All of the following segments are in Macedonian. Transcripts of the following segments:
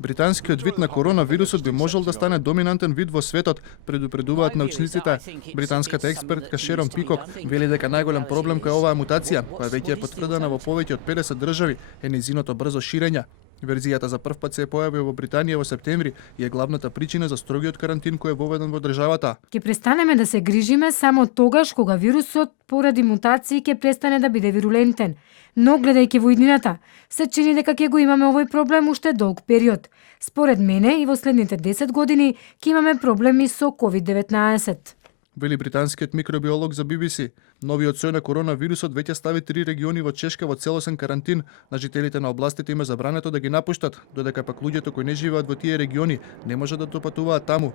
Британскиот вид на коронавирусот би можел да стане доминантен вид во светот, предупредуваат научниците. Британската експертка Шерон Пикок вели дека најголем проблем кај оваа мутација, која веќе е потврдена во повеќе од 50 држави, е нејзиното брзо ширење. Верзијата за прв пат се појави во Британија во септември и е главната причина за строгиот карантин кој е воведен во државата. Ќе престанеме да се грижиме само тогаш кога вирусот поради мутации ќе престане да биде вирулентен. Но гледајќи во иднината, се чини дека ќе го имаме овој проблем уште долг период. Според мене и во следните 10 години ќе имаме проблеми со COVID-19. Вели британскиот микробиолог за BBC. Новиот сој на коронавирусот веќе стави 3 региони во Чешка во целосен карантин. На жителите на областите им е забрането да ги напуштат, додека пак луѓето кои не живеат во тие региони не може да допатуваат таму.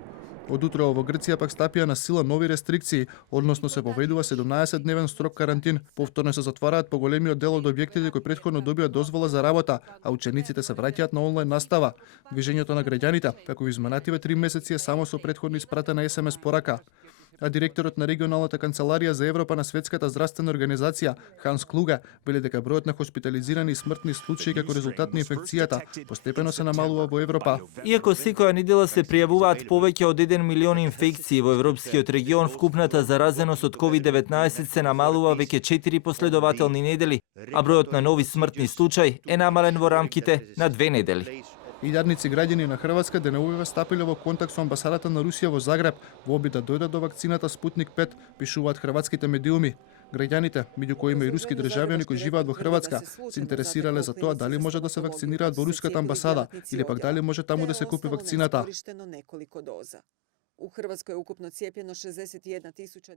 Од утро во Грција пак стапија на сила нови рестрикции, односно се поведува 17-дневен строг карантин. Повторно се затвараат поголемиот дел од објектите кои претходно добија дозвола за работа, а учениците се враќаат на онлайн настава. Движењето на граѓаните, како изминативе 3 месеци, е само со претходно испратена SMS порака. А директорот на регионалната канцеларија за Европа на Светската здравствена организација, Ханс Клуге, вели дека бројот на хоспитализирани и смртни случаи како резултат на инфекцијата постепено се намалува во Европа. Иако секоја недела се пријавуваат повеќе од 1 милион инфекции во европскиот регион, вкупната заразеност од COVID-19 се намалува веќе 4 последователни недели, а бројот на нови смртни случаи е намален во рамките на 2 недели. Илјадници граѓани на Хрватска денеувиве стапиле во контакт со амбасадата на Русија во Загреб во обид да дојдат до вакцината Спутник 5, пишуваат хрватските медиуми. Граѓаните, меѓу кои има и руски државјани кои живеат во Хрватска, се интересирале за тоа дали може да се вакцинираат во руската амбасада или пак дали може таму да се купи вакцината. У Хрватскoj je ukupno cijepljeno 61.000